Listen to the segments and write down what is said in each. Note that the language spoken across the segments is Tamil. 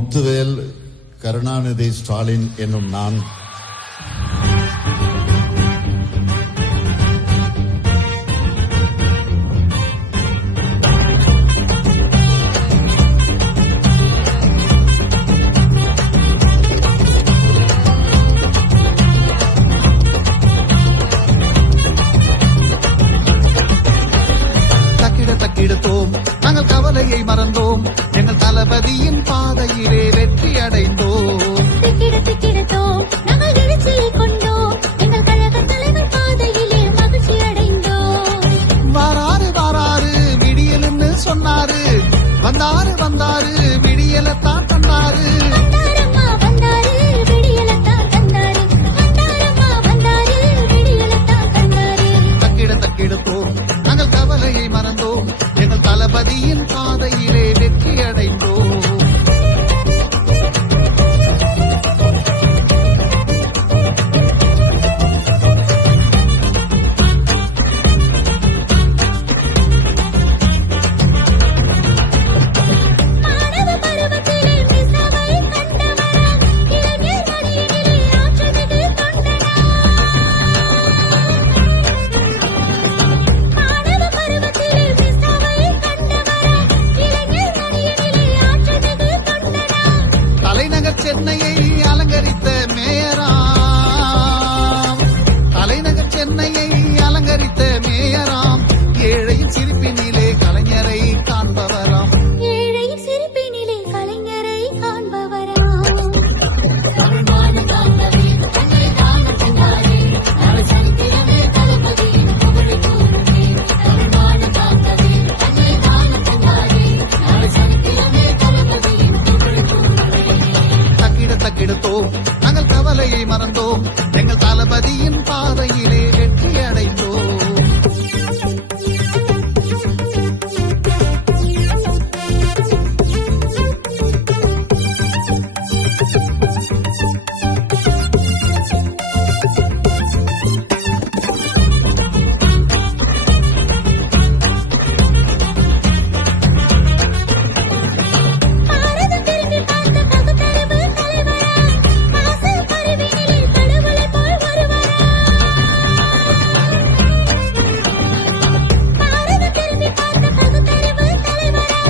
முத்துவேல் கருணாநிதி ஸ்டாலின் என்னும் நான் தக்கிடத்தோம் நாங்கள் கவலையை மறந்தோம், எங்கள் தளபதியின் பாதையிலே வெற்றி அடைந்தோம். திக்கிடத்தோம் நாங்கள் எழுச்சியை கொண்டோம், எங்கள் கழக தலைவர் பாதையிலே மகிழ்ச்சி அடைந்தோம். வாராறு வாராறு விடியல்னு சொன்னாரு, வந்தாரு வந்தாரு விடியலத்தான் தந்தாரு. வந்தாரம்மா வந்தாரு விடியலத்தான் தந்தாரு, வந்தாரம்மா வந்தாரு விடியலத்தான் தந்தாரு. தக்கிடத்தோம் நாங்கள் கவலையை மறந்தோம், எங்கள் தளபதியின் பாதையிலே வெற்றி அடைந்தோம். மாணவ பருவத்திலே மிசவை கண்டவரா, இளைஞர் மடியினிலே ஆற்றமிகு தொண்டரா. மாணவ பருவத்திலே மிசவை கண்டவரா, இளைஞர் மடியினிலே ஆற்றமிகு தொண்டரா. தலைநகர் சென்னையை அலங்கரித்த மேயராம், தலைநகர் சென்னையை அலங்கரித்த மேயராம், ஏழையின் சிரிப்பினிலே கலைஞரை காண்பவராம். ஏழையின் சிரிப்பினிலே கலைஞரை காண்பவரா. தக்கிடத்தோம் நாங்கள் கவலையை மறந்தோம், எங்கள் தளபதியின் பாதையிலே வெற்றி அடைந்தோம். பாரதம் திரும்பி பார்த்த பகுத்தறிவு தலைவரா, வாசல் கருவினிலே கடவுளை போல் வருவரா. பாரதம் திரும்பி பார்த்த பகுத்தறிவு தலைவரா,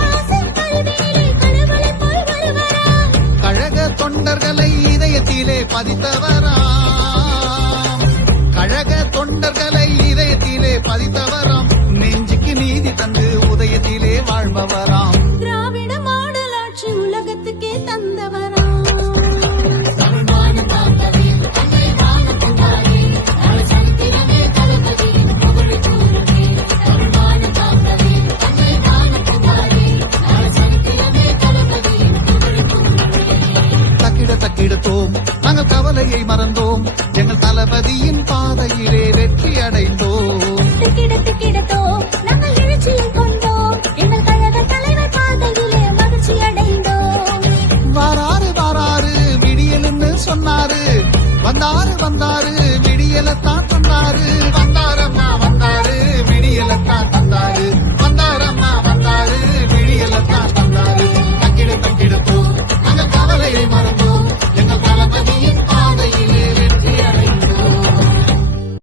வாசல் கருவினிலே கடவுளை போல் வருவரா. கழக தொண்டர்களை இதயத்திலே பதித்தவராம், கழக தொண்டர்களை இதயத்திலே பதித்தவராம், நெஞ்சுக்கு நீதி தந்து உதயத்திலே வாழ்பவராம். திராவிட மாடல் ஆட்சி உலகத்துக்கே தந்தவரா. தக்கிடத்தோம் நாங்கள் கவலையை மறந்தோம், எங்கள் தளபதியின் பாதையிலே வெற்றி அடைந்தோம். திக்கிடத்தோம் நாங்கள் எழுச்சியை கொண்டோம், எங்கள் கழக தலைவர் பாதையிலே மகிழ்ச்சி அடைந்தோம். வாராறு வாராறு விடியல்னு சொன்னாரு, வந்தாரு வந்தாரு விடியலத்தான் தந்தாரு.